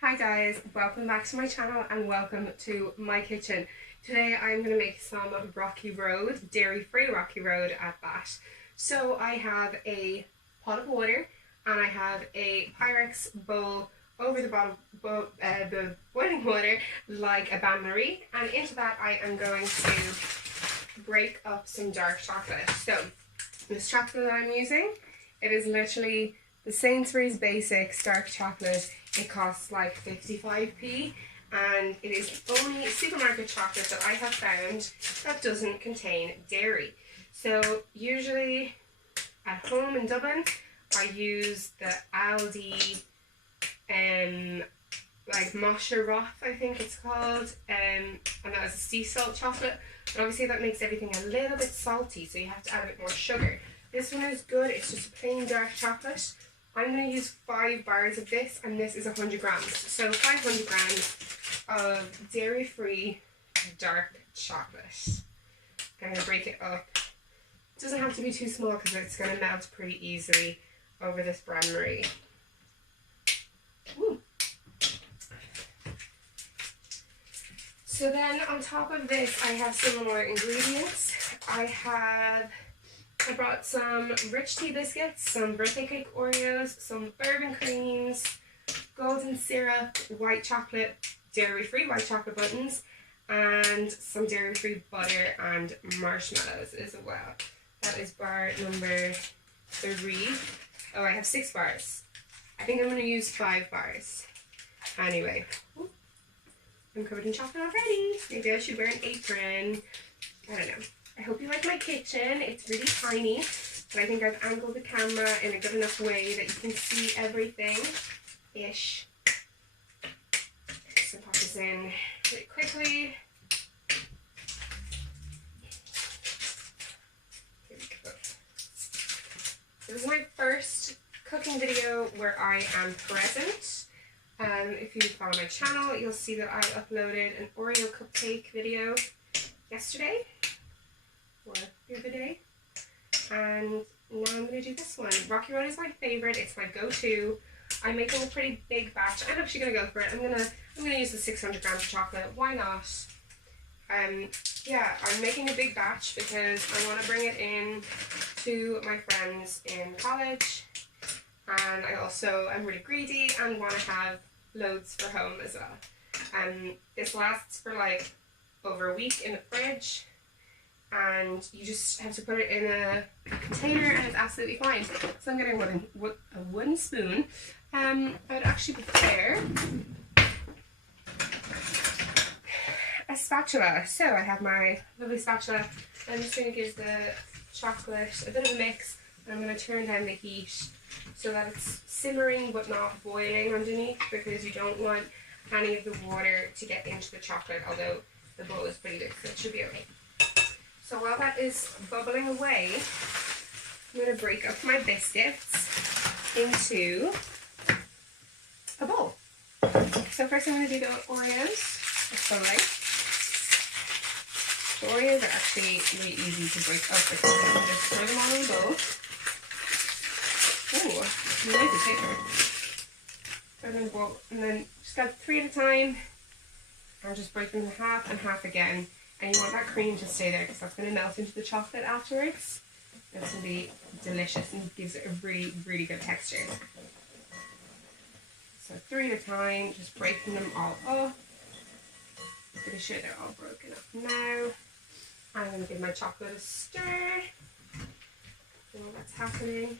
Hi guys, welcome back to my channel and welcome to my kitchen. Today I'm going to make some Rocky Road, dairy-free Rocky Road at that. So I have a pot of water and I have a Pyrex bowl over the the boiling water like a bain-marie, and into that I am going to break up some dark chocolate. So this chocolate that I'm using, it is literally the Sainsbury's Basics dark chocolate. It costs like 55p and it is only supermarket chocolate that I have found that doesn't contain dairy. So usually at home in Dublin I use the Aldi like Moshe Roth, I think it's called, and that is a sea salt chocolate, but obviously that makes everything a little bit salty, so you have to add a bit more sugar. This one is good, it's just a plain dark chocolate. I'm going to use 5 bars of this, and this is 100 grams. So 500 grams of dairy-free dark chocolate. I'm going to break it up. It doesn't have to be too small because it's going to melt pretty easily over this bain-marie. So then on top of this I have some more ingredients. I brought some rich tea biscuits, some birthday cake Oreos, some bourbon creams, golden syrup, white chocolate, dairy-free white chocolate buttons, and some dairy-free butter and marshmallows as well. That is bar number 3. Oh, I have 6 bars. I think I'm going to use 5 bars. Anyway, I'm covered in chocolate already. Maybe I should wear an apron. I don't know. I hope you like my kitchen. It's really tiny, but I think I've angled the camera in a good enough way that you can see everything-ish. So pop this in really quickly. Here we go. This is my first cooking video where I am present. If you follow my channel, you'll see that I uploaded an Oreo cupcake video yesterday. Or the other day, and now I'm going to do this one. Rocky Road is my favourite. It's my go-to. I'm making a pretty big batch. I'm actually going to go for it. I'm gonna use the 600 grams of chocolate. Why not? Yeah, I'm making a big batch because I want to bring it in to my friends in college, and I'm really greedy and want to have loads for home as well. This lasts for like over a week in the fridge, and you just have to put it in a container and it's absolutely fine. So I'm getting a wooden spoon. I would actually prefer a spatula. So I have my lovely spatula. I'm just going to give the chocolate a bit of a mix, and I'm going to turn down the heat so that it's simmering but not boiling underneath, because you don't want any of the water to get into the chocolate, although the bowl is pretty big, so it should be okay. So while that is bubbling away, I'm going to break up my biscuits into a bowl. So first I'm going to do the Oreos, the filling. The Oreos are actually really easy to break up because I can just throw them all in a bowl. Ooh, noisy paper. Throw them in a bowl, and then just got 3 at a time. I'll just break them in half and half again. And you want that cream to stay there because that's going to melt into the chocolate afterwards. It's going to be delicious and gives it a really, really good texture. So 3 at a time, just breaking them all up. Pretty sure they're all broken up now. I'm going to give my chocolate a stir. While that's happening.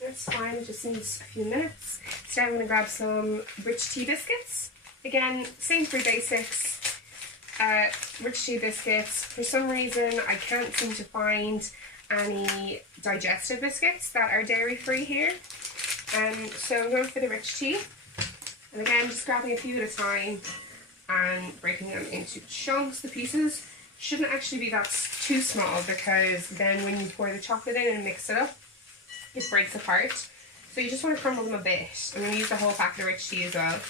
That's fine, it just needs a few minutes. So now I'm going to grab some rich tea biscuits. Again, Sainsbury's Basics, rich tea biscuits. For some reason I can't seem to find any digestive biscuits that are dairy free here. So I'm going for the rich tea. And again, just grabbing a few at a time and breaking them into chunks. The pieces shouldn't actually be that too small, because then when you pour the chocolate in and mix it up, it breaks apart. So you just want to crumble them a bit. I'm going to use the whole packet of rich tea as well.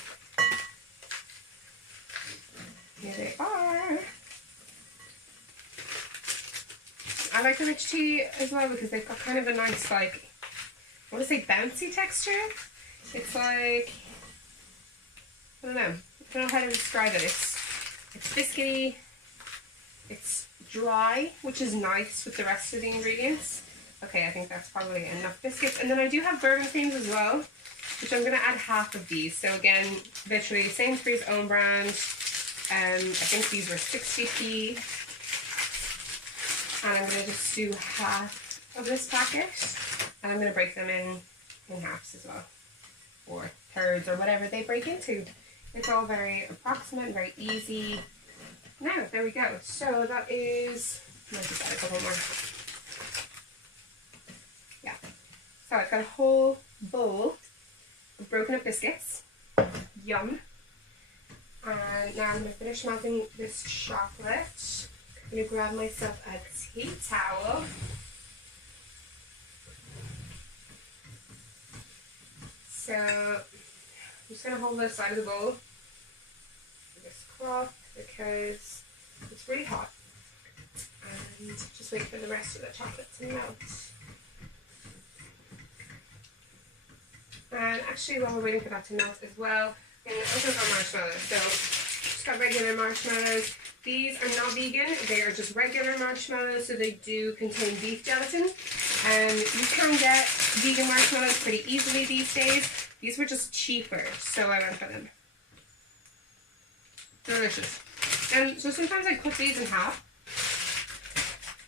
Here they are. I like the rich tea as well because they've got kind of a nice, like, I want to say bouncy texture. It's like, I don't know how to describe it. It's biscuity, it's dry, which is nice with the rest of the ingredients. Okay, I think that's probably enough biscuits. And then I do have bourbon creams as well, which I'm going to add half of these. So again, literally Sainsbury's own brand. I think these were 60p. And I'm going to just do half of this packet. And I'm going to break them in halves as well. Or thirds or whatever they break into. It's all very approximate, very easy. Now, there we go. So that is, I might just add a couple more. Yeah. So I've got a whole bowl of broken up biscuits. Yum. And now I'm going to finish melting this chocolate. I'm going to grab myself a tea towel. So I'm just going to hold this side of the bowl with this cloth because it's really hot. And just wait for the rest of the chocolate to melt. And actually, while we're waiting for that to melt as well, I'm going to open up our marshmallows. So just got regular marshmallows. These are not vegan, they are just regular marshmallows, so they do contain beef gelatin. You can get vegan marshmallows pretty easily these days. These were just cheaper, so I went for them. Delicious. And so sometimes I cut these in half,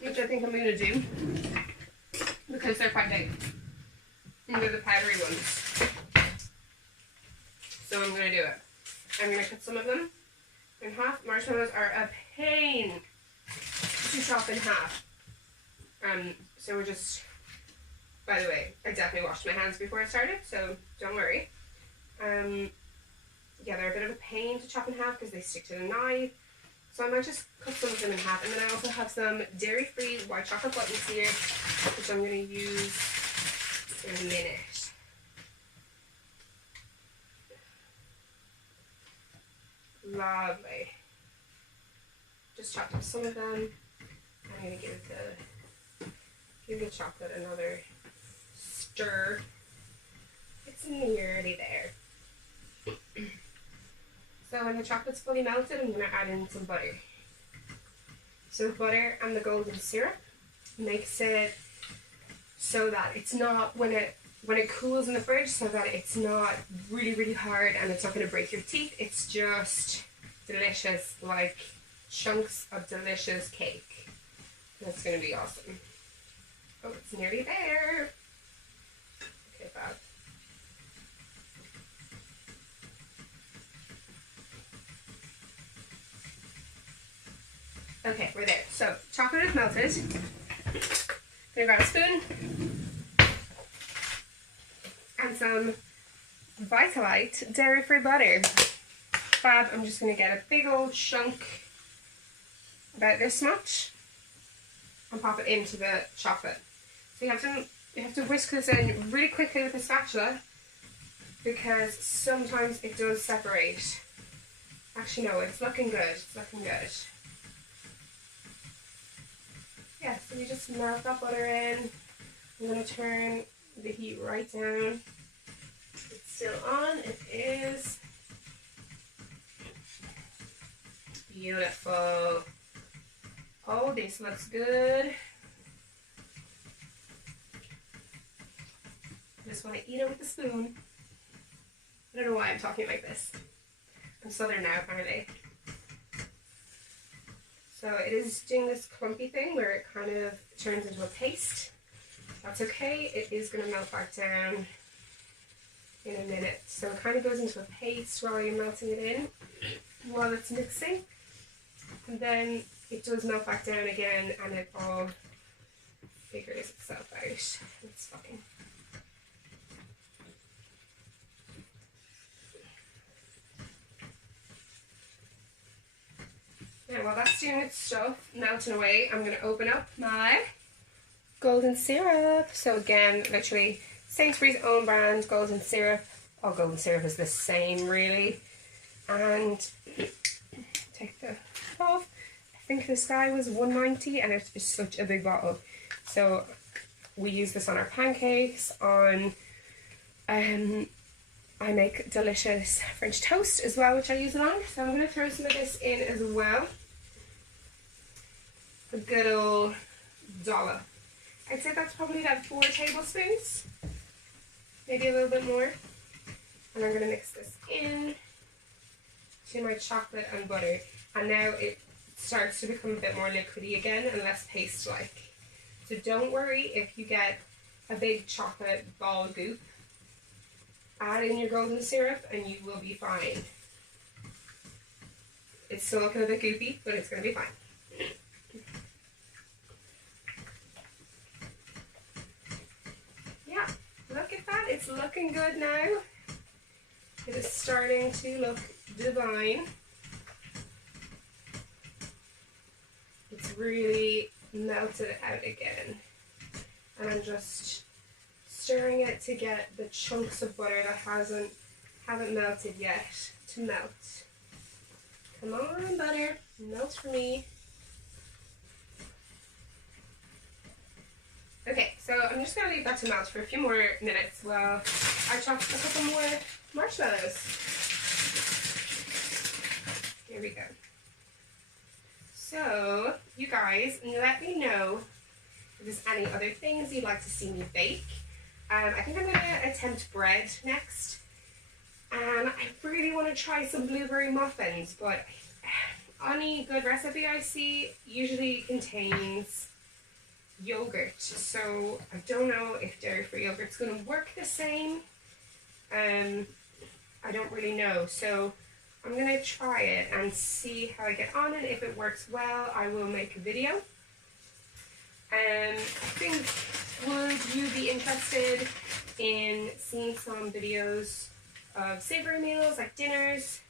which I think I'm going to do, because they're quite big. And they're the powdery ones. So I'm going to do it. I'm going to cut some of them in half. Marshmallows are a pain to chop in half. So we're just, by the way, I definitely washed my hands before I started, so don't worry. Yeah, they're a bit of a pain to chop in half because they stick to the knife. So I might just cut some of them in half. And then I also have some dairy-free white chocolate buttons here, which I'm going to use in a minute. Lovely. Just chopped up some of them. I'm going to give the chocolate another stir. It's nearly there. So when the chocolate's fully melted, I'm going to add in some butter. So butter and the golden syrup makes it so that it's not, when it cools in the fridge, so that it's not really, really hard and it's not going to break your teeth. It's just delicious, like chunks of delicious cake. That's going to be awesome. Oh, it's nearly there. Okay, fab. Okay, we're there. So, chocolate is melted. Gonna grab a spoon and some Vitalite dairy-free butter. Fab. I'm just gonna get a big old chunk, about this much, and pop it into the chocolate. So you have to whisk this in really quickly with a spatula because sometimes it does separate. Actually, no, it's looking good. It's looking good. Yeah, so you just melt that butter in. I'm going to turn the heat right down. It's still on. It is. Beautiful. Oh, this looks good. I just want to eat it with a spoon. I don't know why I'm talking like this. I'm southern now, apparently. So it is doing this clumpy thing where it kind of turns into a paste. That's okay. It is going to melt back down in a minute. So it kind of goes into a paste while you're melting it in, while it's mixing. And then it does melt back down again and it all figures itself out. It's fine. Now while that's doing its stuff, melting away, I'm going to open up my golden syrup. So again, literally Sainsbury's own brand golden syrup. All golden syrup is the same really. And take the off. think this guy was $1.90 and it is such a big bottle. So we use this on our pancakes, on I make delicious French toast as well, which I use it on. So I'm going to throw some of this in as well. A good old dollop. I'd say that's probably about 4 tablespoons, maybe a little bit more. And I'm going to mix this in to my chocolate and butter. And now it starts to become a bit more liquidy again and less paste-like. So don't worry if you get a big chocolate ball goop. Add in your golden syrup and you will be fine. It's still looking a bit goopy, but it's going to be fine. Yeah, look at that. It's looking good now. It is starting to look divine. It's really melted out again. And I'm just stirring it to get the chunks of butter that haven't melted yet to melt. Come on, butter, melt for me. Okay, so I'm just going to leave that to melt for a few more minutes while I chop a couple more marshmallows. Here we go. So, you guys, let me know if there's any other things you'd like to see me bake. I think I'm going to attempt bread next. And I really want to try some blueberry muffins, but any good recipe I see usually contains yogurt. So I don't know if dairy-free yogurt's going to work the same. I don't really know. So I'm going to try it and see how I get on, and if it works well, I will make a video. I think, would you be interested in seeing some videos of savoury meals like dinners,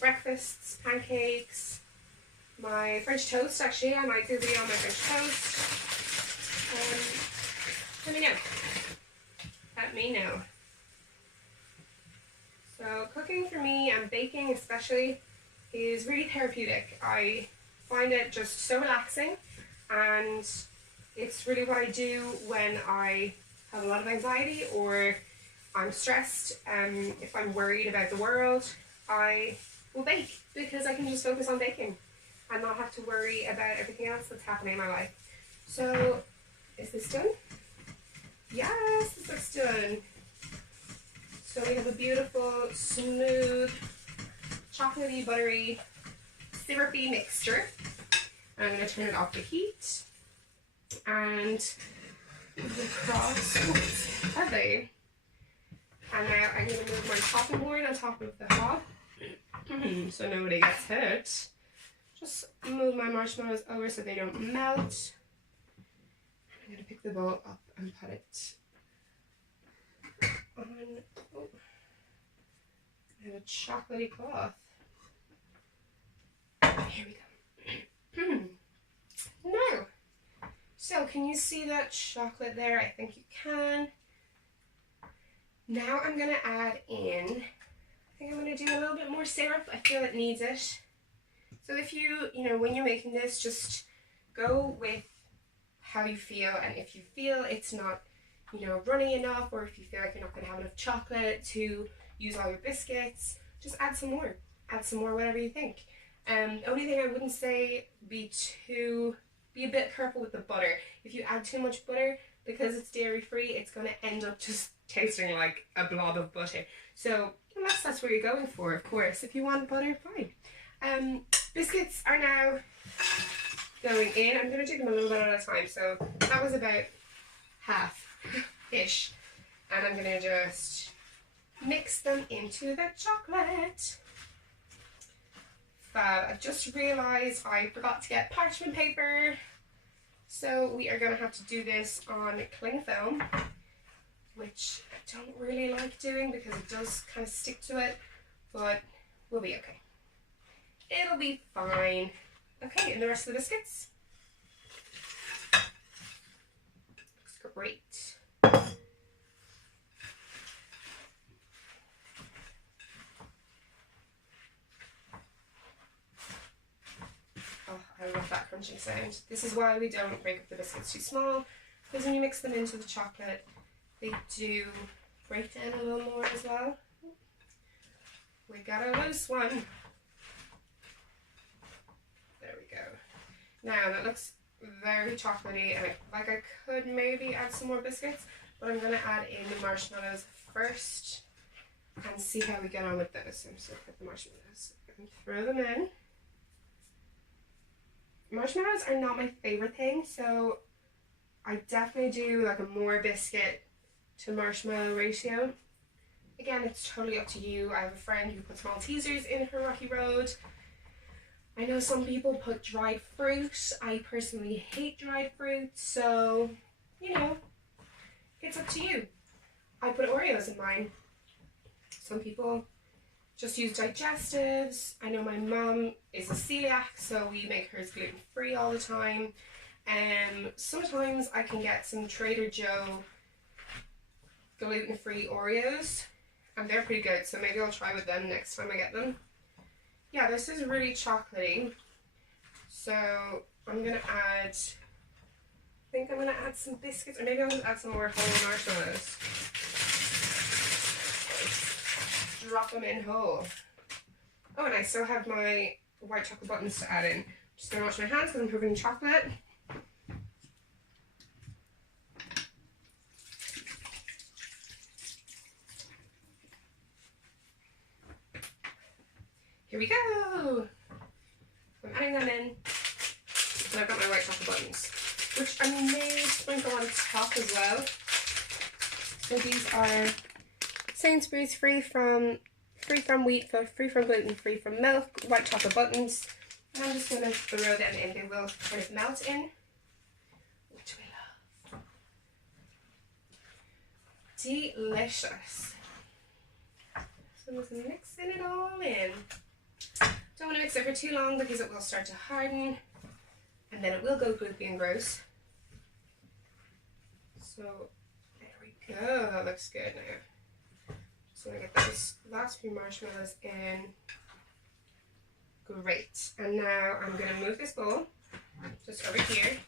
breakfasts, pancakes, my French toast? Actually, I might do a video on my French toast. Let me know. Let me know. So cooking for me, and baking especially, is really therapeutic. I find it just so relaxing, and it's really what I do when I have a lot of anxiety or I'm stressed. If I'm worried about the world, I will bake because I can just focus on baking and not have to worry about everything else that's happening in my life. So, is this done? Yes, this looks done. So we have a beautiful, smooth, chocolatey, buttery, syrupy mixture. And I'm going to turn it off the heat. And the cross, oops, heavy. And now I'm going to move my chopping board on top of the hob so nobody gets hurt. Just move my marshmallows over so they don't melt. I'm going to pick the bowl up and put it on. Oh, I have a chocolatey cloth. Here we go. Now, so can you see that chocolate there? I think you can. Now I'm going to add in, I think I'm going to do a little bit more syrup. I feel it needs it. So if you when you're making this, just go with how you feel, and if you feel it's not, runny enough, or if you feel like you're not going to have enough chocolate to use all your biscuits, just add some more. Add some more, whatever you think. The only thing I wouldn't say, be a bit careful with the butter. If you add too much butter, because it's dairy free, it's going to end up just tasting like a blob of butter. So unless that's what you're going for, of course. If you want butter, fine. Biscuits are now going in. I'm going to take them a little bit at a time. So that was about half-ish. And I'm going to just mix them into the chocolate. Fab. I just realised I forgot to get parchment paper. So we are going to have to do this on cling film, which I don't really like doing because it does kind of stick to it, but we'll be okay. It'll be fine. Okay, and the rest of the biscuits? Looks great. that crunching sound. This is why we don't break up the biscuits too small, because when you mix them into the chocolate, they do break down a little more as well. We got a loose one. There we go. Now that looks very chocolatey, and I could maybe add some more biscuits, but I'm going to add in the marshmallows first and see how we get on with those. So I'm just going to put the marshmallows and throw them in. Marshmallows are not my favorite thing, so I definitely do like a more biscuit to marshmallow ratio. Again, it's totally up to you. I have a friend who puts Maltesers in her Rocky Road. I know some people put dried fruit. I personally hate dried fruit, so, you know, it's up to you. I put Oreos in mine. Some people just use digestives. I know my mom is a celiac, so we make hers gluten-free all the time. Sometimes I can get some Trader Joe gluten-free Oreos, and they're pretty good, so maybe I'll try with them next time I get them. Yeah, this is really chocolatey, so I'm gonna add, I think I'm gonna add some biscuits, or maybe I'll just add some more whole marshmallows. Drop them in whole. Oh, and I still have my white chocolate buttons to add in. Just gonna wash my hands because I'm cooking chocolate. Here we go! I'm adding them in. And I've got my white chocolate buttons, which I may sprinkle on top as well. So these are Sainsbury's free from wheat, free from gluten, free from milk, white chocolate buttons. And I'm just going to throw them in. They will kind of melt in, which we love. Delicious. So I'm just mixing it all in. Don't want to mix it for too long because it will start to harden and then it will go gloopy and gross. So there we go, that looks good now. Just want to get those last few marshmallows in. Great. And now I'm going to move this bowl just over here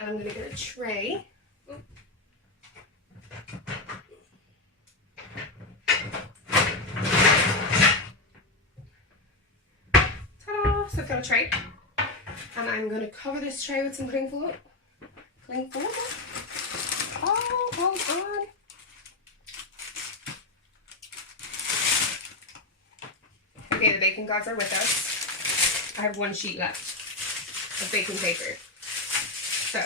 and I'm going to get a tray. Ooh. So I've got a tray, and I'm going to cover this tray with some cling foil. Oh, hold on. Okay, the baking gods are with us. I have one sheet left of baking paper. So,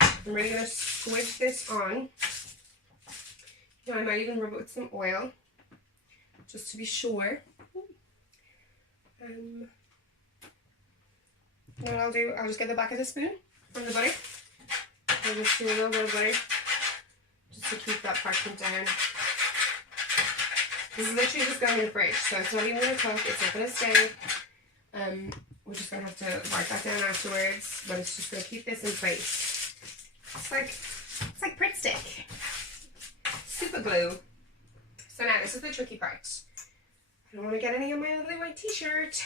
I'm really going to squish this on. Now I might even rub it with some oil, just to be sure. Now what I'll do, I'll just get the back of the spoon from the butter. I'll just do a little bit of butter just to keep that parchment down. This is literally just going in the fridge, so it's not even going to cook, it's not going to stay. We're just going to have to wipe that down afterwards, but it's just going to keep this in place. It's like Pritt Stick. Super glue. So now this is the tricky part. I don't want to get any on my lovely white t-shirt.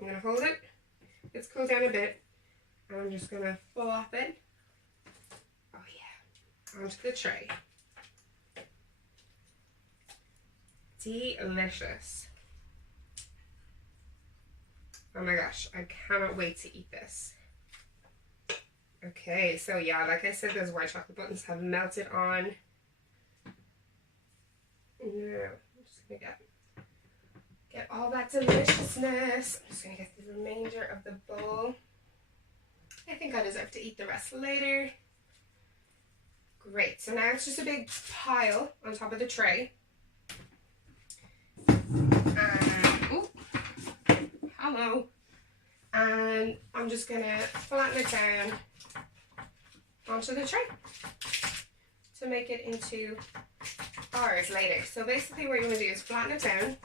I'm going to hold it. It's cooled down a bit. And I'm just going to flop it. Oh yeah. Onto the tray. Delicious. Oh my gosh. I cannot wait to eat this. Okay, so yeah, like I said, those white chocolate buttons have melted on. Now, I'm just going to get all that deliciousness. I'm just going to get the remainder of the bowl. I think I deserve to eat the rest later. Great, so now it's just a big pile on top of the tray. Ooh, hello. And I'm just going to flatten it down onto the tray to make it into bars later. So basically what you want to do is flatten it down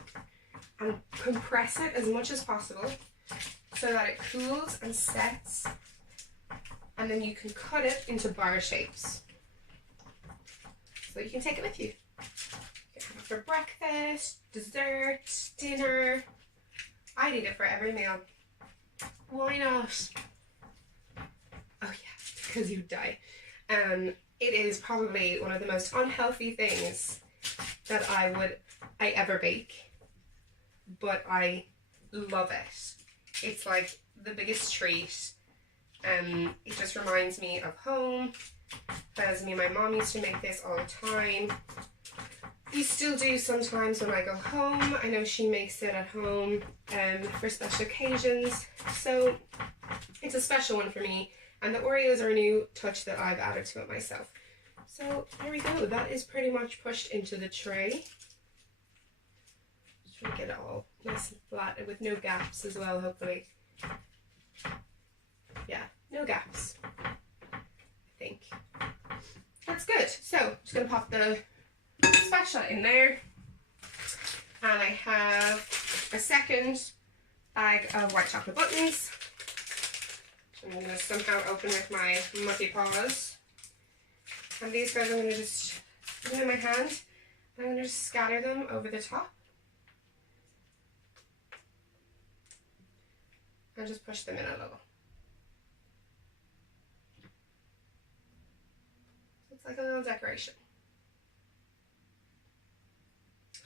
and compress it as much as possible so that it cools and sets, and then you can cut it into bar shapes so you can take it with you. You can have it for breakfast, dessert, dinner. I'd eat it for every meal. why not? Oh yeah, because you'd die. It is probably one of the most unhealthy things that I ever bake, but I love it. It's like the biggest treat. It just reminds me of home, because me and my mom used to make this all the time. We still do sometimes when I go home. I know she makes it at home for special occasions, so it's a special one for me. And the Oreos are a new touch that I've added to it myself. So there we go. That is pretty much pushed into the tray. Just trying to get it all nice and flat and with no gaps as well, hopefully. Yeah, no gaps. I think. That's good. So I'm just going to pop the spatula in there. And I have a second bag of white chocolate buttons. I'm going to somehow open with my mucky paws. And these guys I'm going to just put them in my hand. I'm going to just scatter them over the top. And just push them in a little. It's like a little decoration.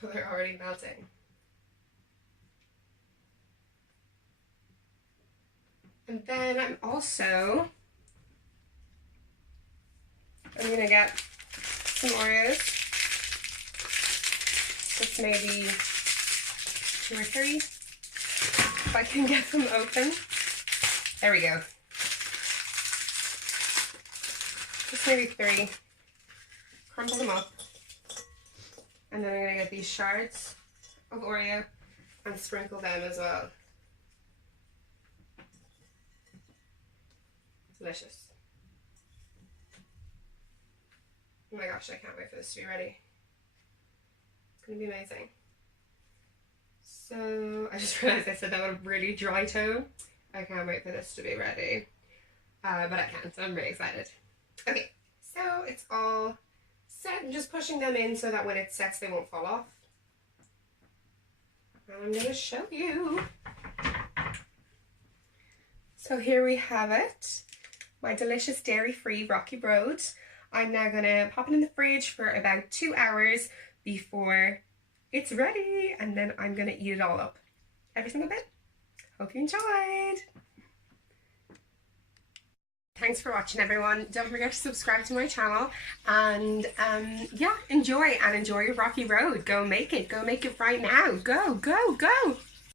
Oh, they're already melting. And then I'm gonna get some Oreos. Just maybe 2 or 3, if I can get them open. There we go. Just maybe 3. Crumble them up. And then I'm gonna get these shards of Oreo and sprinkle them as well. Delicious. Oh my gosh, I can't wait for this to be ready. It's gonna be amazing. So, I just realized I said that with a really dry tone. I can't wait for this to be ready. But I can't, so I'm really excited. Okay, so it's all set. I'm just pushing them in so that when it sets they won't fall off. And I'm gonna show you. So here we have it. My delicious dairy-free Rocky Road. I'm now gonna pop it in the fridge for about 2 hours before it's ready, and then I'm gonna eat it all up. Every single bit. Hope you enjoyed. Thanks for watching, everyone. Don't forget to subscribe to my channel, and yeah, enjoy your Rocky Road. Go make it right now. Go, go, go.